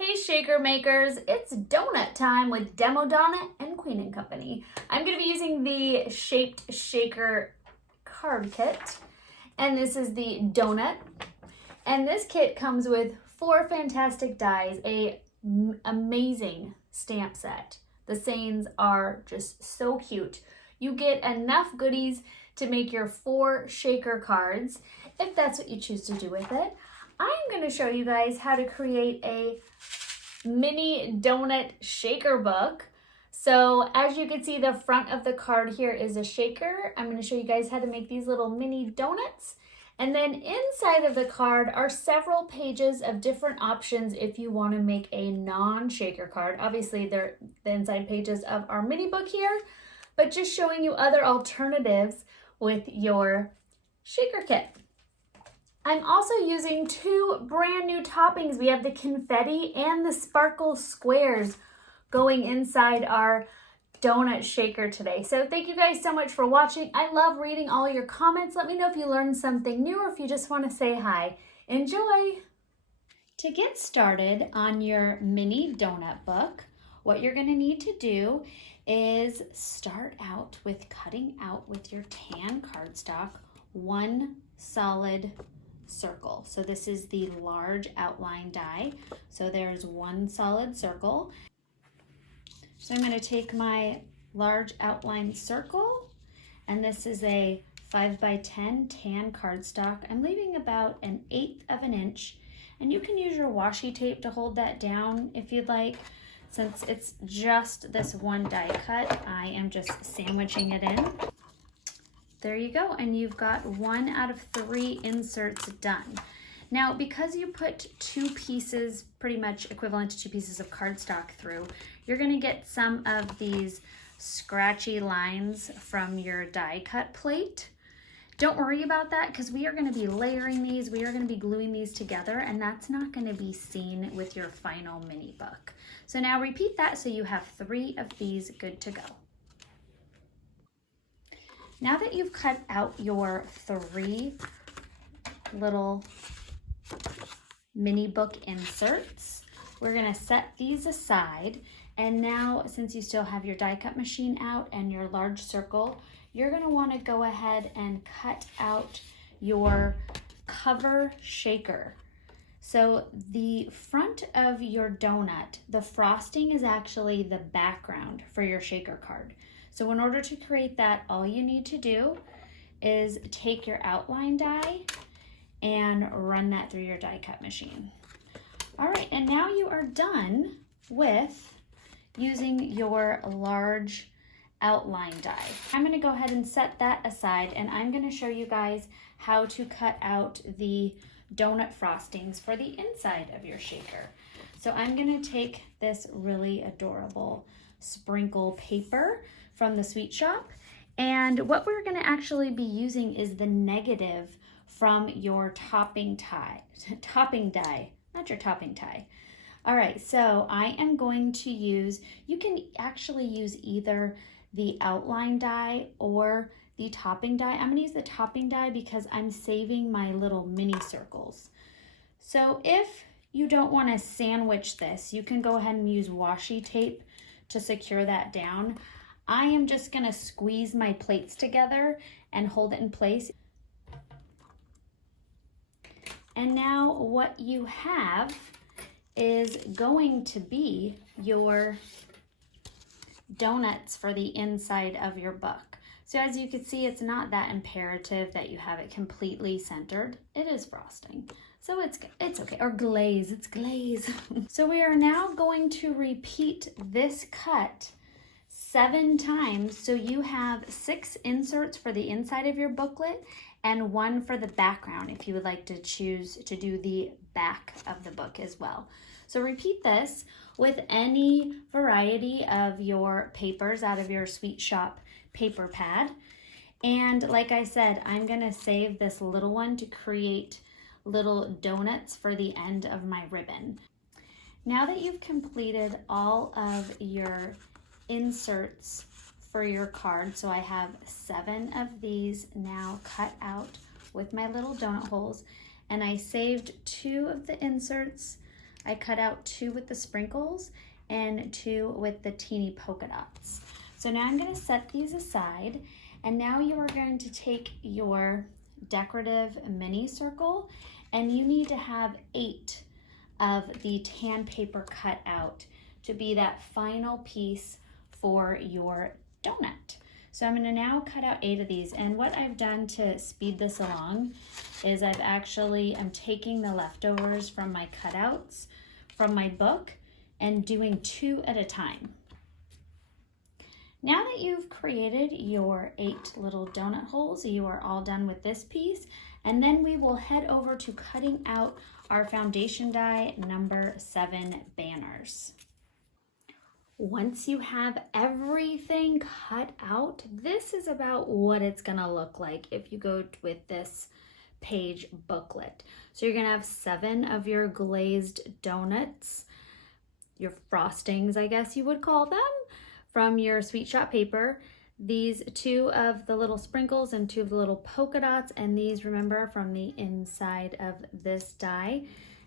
Hey shaker makers, it's donut time with Donna and Queen & Company. I'm going to be using the Shaped Shaker card kit, and this is the donut. And this kit comes with 4 fantastic dies, a amazing stamp set. The sayings are just so cute. You get enough goodies to make your 4 shaker cards, if that's what you choose to do with it. I'm going to show you guys how to create a mini donut shaker book. So as you can see, the front of the card here is a shaker. I'm going to show you guys how to make these little mini donuts. And then inside of the card are several pages of different options if you want to make a non-shaker card. Obviously, they're the inside pages of our mini book here, but just showing you other alternatives with your shaker kit. I'm also using 2 brand new toppings. We have the confetti and the sparkle squares going inside our donut shaker today. So thank you guys so much for watching. I love reading all your comments. Let me know if you learned something new or if you just want to say hi. Enjoy! To get started on your mini donut book, what you're going to need to do is start out with cutting out with your tan cardstock 1 solid circle. So this is the large outline die. So there's 1 solid circle. So I'm going to take my large outline circle, and this is a 5x10 tan cardstock. I'm leaving about 1/8 of an inch, and you can use your washi tape to hold that down if you'd like. Since it's just this 1 die cut, I am just sandwiching it in. There you go, and you've got 1 out of 3 inserts done. Now, because you put 2 pieces, pretty much equivalent to 2 pieces of cardstock through, you're going to get some of these scratchy lines from your die cut plate. Don't worry about that because we are going to be layering these, we are going to be gluing these together, and that's not going to be seen with your final mini book. So now repeat that so you have 3 of these good to go. Now that you've cut out your 3 little mini book inserts, we're going to set these aside. And now, since you still have your die cut machine out and your large circle, you're going to want to go ahead and cut out your cover shaker. So the front of your donut, the frosting is actually the background for your shaker card. So in order to create that, all you need to do is take your outline die and run that through your die cut machine. All right, and now you are done with using your large outline die. I'm going to go ahead and set that aside, and I'm going to show you guys how to cut out the donut frostings for the inside of your shaker. So I'm going to take this really adorable sprinkle paper from the Sweet Shop, and what we're going to actually be using is the negative from your topping die, not your topping die. All right, so I am going to use, you can actually use either the outline die or the topping die. I'm going to use the topping die because I'm saving my little mini circles. So if you don't want to sandwich this, you can go ahead and use washi tape to secure that down. I am just going to squeeze my plates together and hold it in place. And now what you have is going to be your donuts for the inside of your book. So as you can see, it's not that imperative that you have it completely centered. It is frosting, so it's okay. Or glaze, it's glaze. So we are now going to repeat this cut 7 times. So you have 6 inserts for the inside of your booklet and 1 for the background if you would like to choose to do the back of the book as well. So repeat this with any variety of your papers out of your Sweet Shop paper pad. And like I said, I'm going to save this little one to create little donuts for the end of my ribbon. Now that you've completed all of your inserts for your card, so I have 7 of these now cut out with my little donut holes, and I saved 2 of the inserts I cut out 2 with the sprinkles and 2 with the teeny polka dots. So now I'm going to set these aside, and now you are going to take your decorative mini circle, and you need to have 8 of the tan paper cut out to be that final piece for your donut. So I'm going to now cut out 8 of these, and what I've done to speed this along is I'm taking the leftovers from my cutouts from my book and doing 2 at a time. Now that you've created your 8 little donut holes, you are all done with this piece, and then we will head over to cutting out our foundation die number 7 banners. Once you have everything cut out, this is about what it's gonna look like if you go with this page booklet. So you're gonna have 7 of your glazed donuts, your frostings, I guess you would call them, from your Sweet Shop paper. These 2 of the little sprinkles and 2 of the little polka dots, and these, remember, from the inside of this die.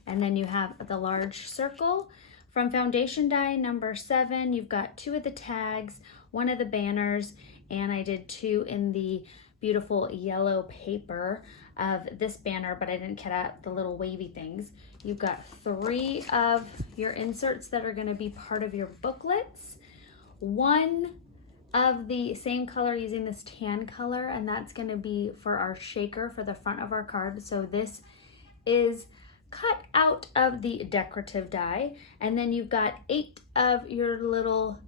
And then you have the large circle. From foundation die number 7, you've got 2 of the tags, 1 of the banners, and I did 2 in the beautiful yellow paper of this banner, but I didn't cut out the little wavy things. You've got 3 of your inserts that are going to be part of your booklets, 1 of the same color using this tan color, and that's going to be for our shaker for the front of our card. So this is cut out of the decorative die, and then you've got 8 of your little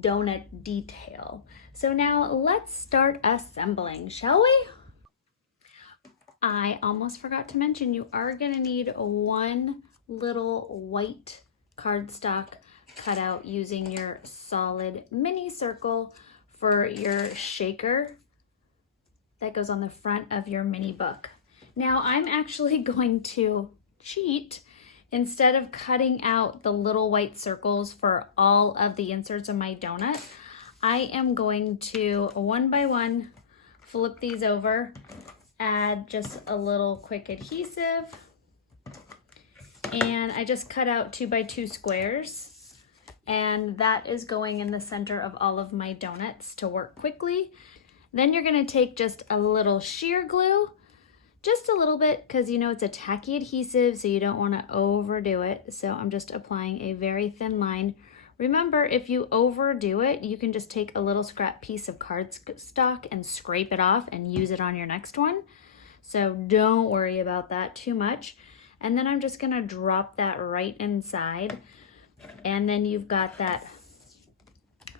donut detail. So now let's start assembling, shall we? I almost forgot to mention, you are going to need 1 little white cardstock cut out using your solid mini circle for your shaker that goes on the front of your mini book. Now I'm actually going to cheat. Instead of cutting out the little white circles for all of the inserts of my donut, I am going to one by one flip these over, add just a little quick adhesive, and I just cut out 2 by 2 squares, and that is going in the center of all of my donuts to work quickly. Then you're going to take just a little sheer glue, just a little bit, because you know it's a tacky adhesive, so you don't want to overdo it. So I'm just applying a very thin line. Remember, if you overdo it, you can just take a little scrap piece of cardstock and scrape it off and use it on your next one. So don't worry about that too much. And then I'm just going to drop that right inside. And then you've got that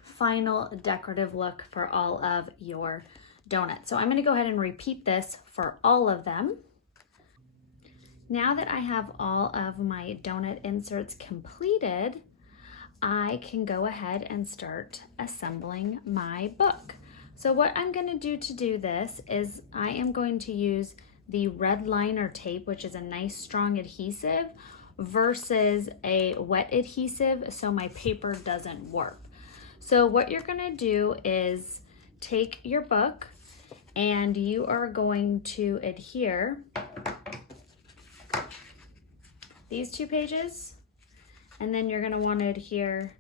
final decorative look for all of your donuts. So I'm going to go ahead and repeat this for all of them. Now that I have all of my donut inserts completed, I can go ahead and start assembling my book. So what I'm going to do this is I am going to use the red liner tape, which is a nice strong adhesive, versus a wet adhesive so my paper doesn't warp. So what you're going to do is take your book and you are going to adhere these 2 pages, and then you're going to want to adhere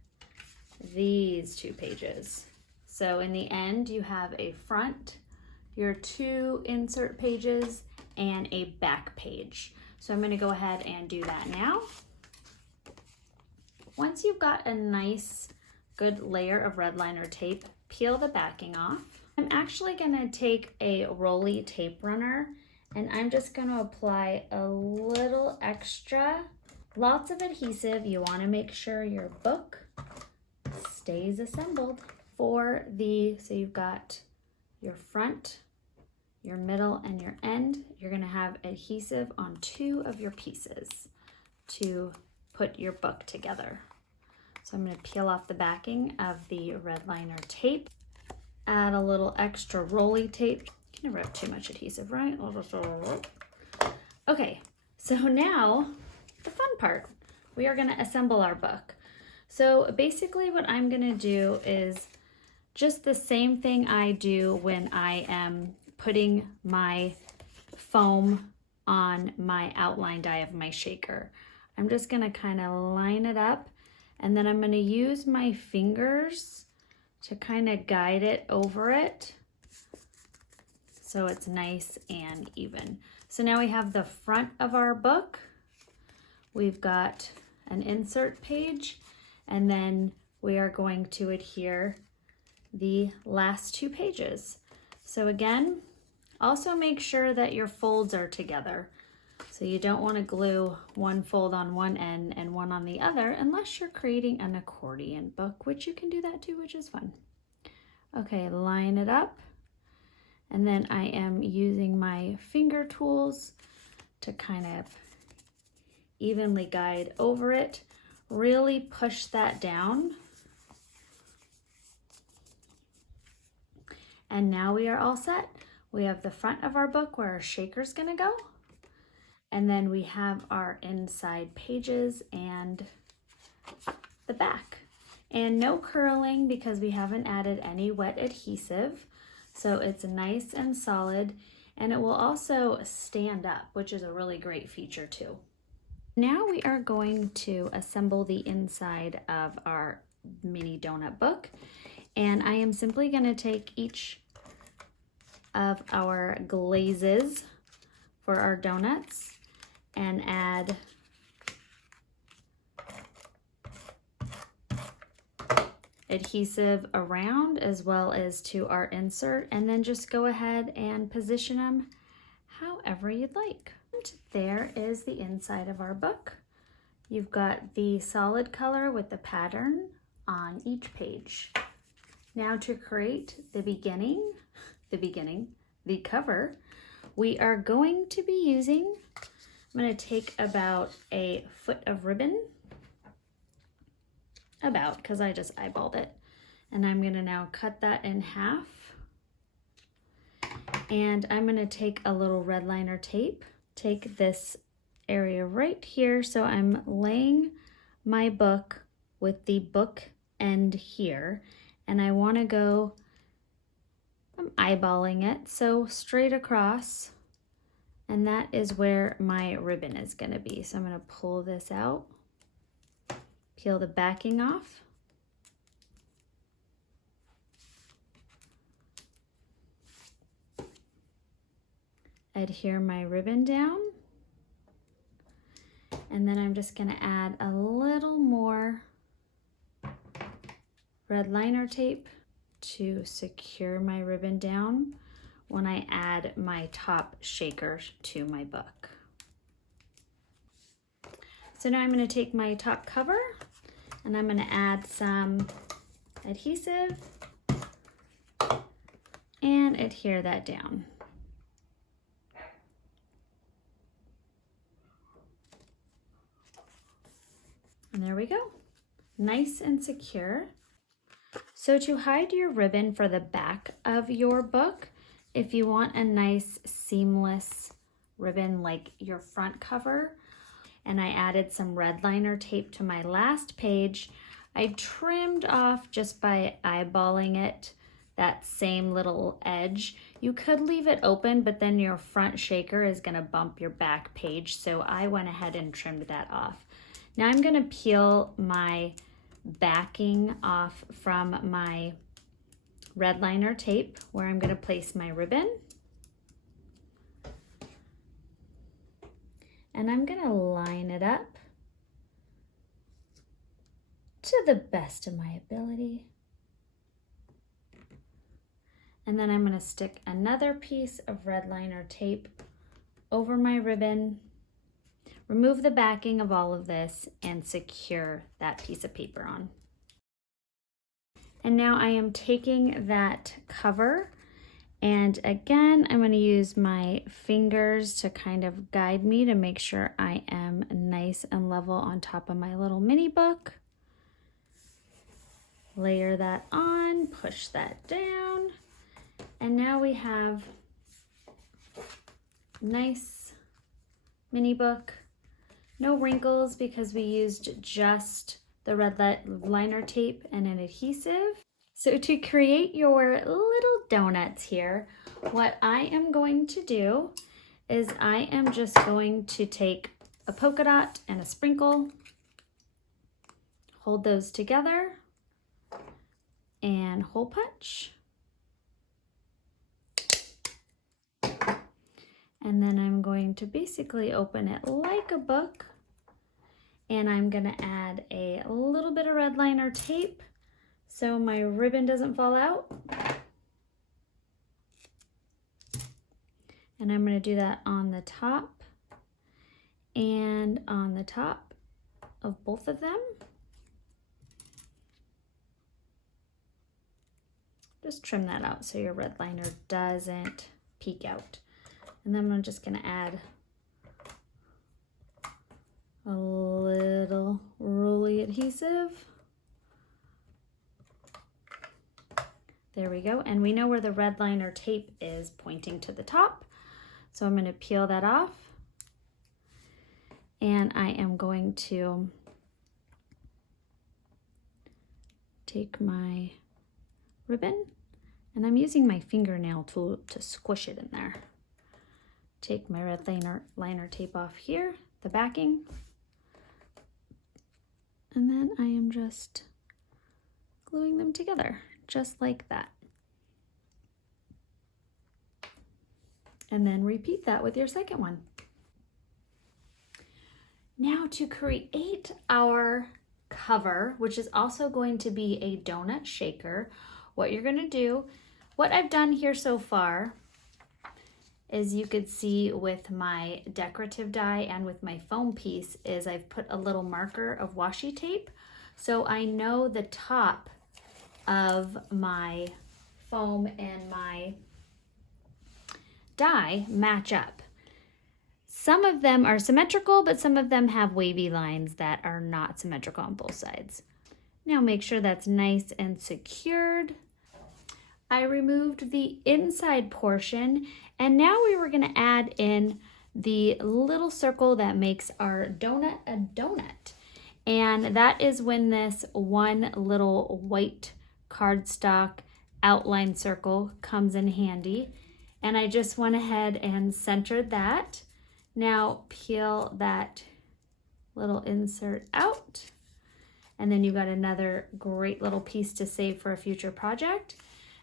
these 2 pages. So in the end, you have a front, your 2 insert pages, and a back page. So I'm going to go ahead and do that now. Once you've got a nice good layer of red liner tape, peel the backing off. I'm actually going to take a rolly tape runner, and I'm just going to apply a little extra. Lots of adhesive. You want to make sure your book stays assembled. So you've got your front, your middle, and your end. You're going to have adhesive on 2 of your pieces to put your book together. So I'm going to peel off the backing of the red liner tape, add a little extra rolly tape. You can never have too much adhesive, right? Okay, so now the fun part. We are going to assemble our book. So basically what I'm going to do is just the same thing I do when I am putting my foam on my outline die of my shaker. I'm just gonna kind of line it up, and then I'm gonna use my fingers to kind of guide it over it so it's nice and even. So now we have the front of our book. We've got an insert page, and then we are going to adhere the last 2 pages. So again, also make sure that your folds are together. So you don't want to glue one fold on one end and one on the other unless you're creating an accordion book, which you can do that too, which is fun. Okay, line it up. And then I am using my finger tools to kind of evenly guide over it. Really push that down. And now we are all set. We have the front of our book where our shaker's gonna go. And then we have our inside pages and the back. And no curling because we haven't added any wet adhesive. So it's nice and solid, and it will also stand up, which is a really great feature too. Now we are going to assemble the inside of our mini donut book. And I am simply gonna take each of our glazes for our donuts and add adhesive around as well as to our insert, and then just go ahead and position them however you'd like. And there is the inside of our book. You've got the solid color with the pattern on each page. Now to create the cover, we are going to be using, I'm going to take about a foot of ribbon, because I just eyeballed it, and I'm going to now cut that in half, and I'm going to take a little red liner tape, take this area right here, so I'm laying my book with the book end here, and I want to go, I'm eyeballing it, so straight across, and that is where my ribbon is going to be. So I'm going to pull this out, peel the backing off, adhere my ribbon down, and then I'm just going to add a little more red liner tape to secure my ribbon down when I add my top shaker to my book. So now I'm going to take my top cover and I'm going to add some adhesive and adhere that down. And there we go, nice and secure. So to hide your ribbon for the back of your book, if you want a nice seamless ribbon like your front cover, and I added some red liner tape to my last page, I trimmed off just by eyeballing it, that same little edge. You could leave it open, but then your front shaker is gonna bump your back page, so I went ahead and trimmed that off. Now I'm gonna peel my backing off from my red liner tape where I'm going to place my ribbon, and I'm going to line it up to the best of my ability, and then I'm going to stick another piece of red liner tape over my ribbon, remove the backing of all of this, and secure that piece of paper on. And now I am taking that cover, and again, I'm going to use my fingers to kind of guide me to make sure I am nice and level on top of my little mini book. Layer that on, push that down, and now we have nice mini book. No wrinkles because we used just the red liner tape and an adhesive. So to create your little donuts here, what I am going to do is I am just going to take a polka dot and a sprinkle. Hold those together and hole punch. And then I'm going to basically open it like a book, and I'm gonna add a little bit of red liner tape so my ribbon doesn't fall out. And I'm gonna do that on the top and on the top of both of them. Just trim that out so your red liner doesn't peek out. And then I'm just gonna add a little rolly adhesive. There we go. And we know where the red liner tape is pointing to the top. So I'm gonna peel that off. And I am going to take my ribbon, and I'm using my fingernail tool to squish it in there. Take my red liner tape off here, the backing, and then I am just gluing them together, just like that. And then repeat that with your second one. Now to create our cover, which is also going to be a donut shaker, what you're gonna do, what I've done here so far, as you could see with my decorative die and with my foam piece, is I've put a little marker of washi tape. So I know the top of my foam and my die match up. Some of them are symmetrical, but some of them have wavy lines that are not symmetrical on both sides. Now make sure that's nice and secured. I removed the inside portion, and now we were gonna add in the little circle that makes our donut a donut. And that is when this one little white cardstock outline circle comes in handy. And I just went ahead and centered that. Now peel that little insert out. And then you got another great little piece to save for a future project.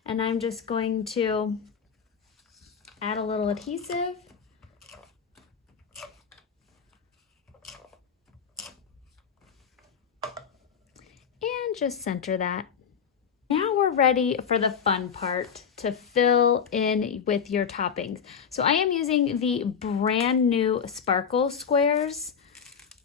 And I'm just going to add a little adhesive. And just center that. Now we're ready for the fun part, to fill in with your toppings. So I am using the brand new sparkle squares.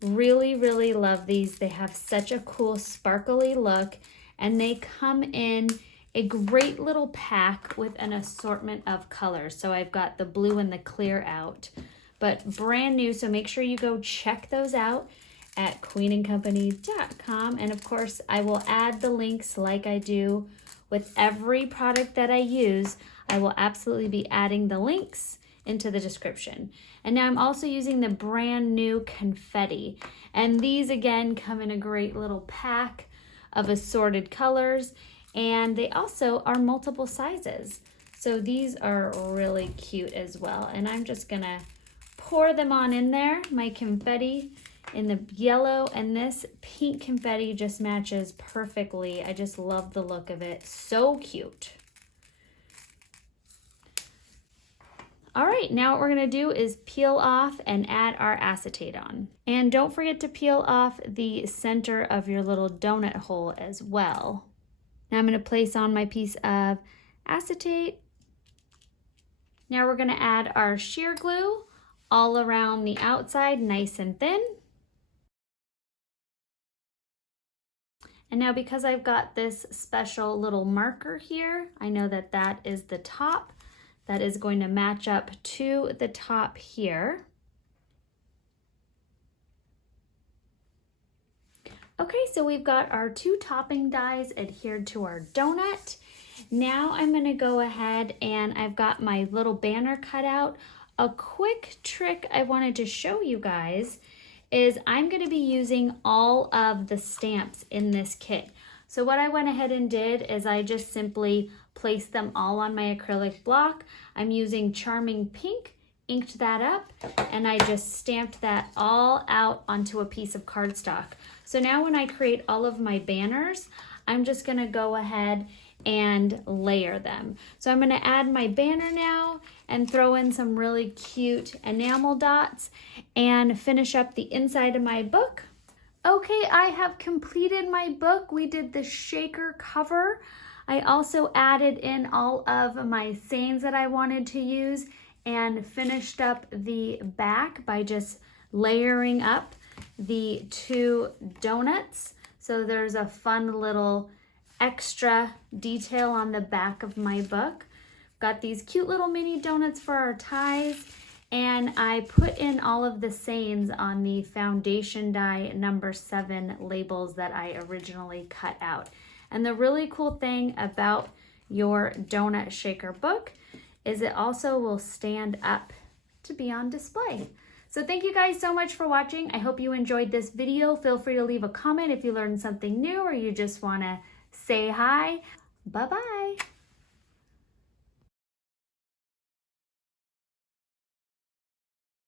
Really, really love these. They have such a cool sparkly look, and they come in a great little pack with an assortment of colors. So I've got the blue and the clear out, but brand new. So make sure you go check those out at queenandcompany.com. And of course, I will add the links like I do with every product that I use. I will absolutely be adding the links into the description. And now I'm also using the brand new confetti. And these again come in a great little pack of assorted colors. And they also are multiple sizes. So these are really cute as well. And I'm just gonna pour them on in there, my confetti in the yellow, and this pink confetti just matches perfectly. I just love the look of it. So cute. All right, now what we're gonna do is peel off and add our acetate on. And don't forget to peel off the center of your little donut hole as well. Now I'm gonna place on my piece of acetate. Now we're gonna add our sheer glue all around the outside, nice and thin. And now because I've got this special little marker here, I know that that is the top. That is going to match up to the top here. Okay, so we've got our two topping dies adhered to our donut. Now I'm gonna go ahead and I've got my little banner cut out. A quick trick I wanted to show you guys is I'm gonna be using all of the stamps in this kit. So what I went ahead and did is I just simply placed them all on my acrylic block. I'm using Charming Pink inked that up, and I just stamped that all out onto a piece of cardstock. So now when I create all of my banners, I'm just gonna go ahead and layer them. So I'm gonna add my banner now and throw in some really cute enamel dots and finish up the inside of my book. Okay, I have completed my book. We did the shaker cover. I also added in all of my sayings that I wanted to use and finished up the back by just layering up the 2 donuts. So there's a fun little extra detail on the back of my book. Got these cute little mini donuts for our ties, and I put in all of the sayings on the foundation die number 7 labels that I originally cut out. And the really cool thing about your donut shaker book is it also will stand up to be on display. So thank you guys so much for watching. I hope you enjoyed this video. Feel free to leave a comment if you learned something new or you just want to say hi. Bye-bye.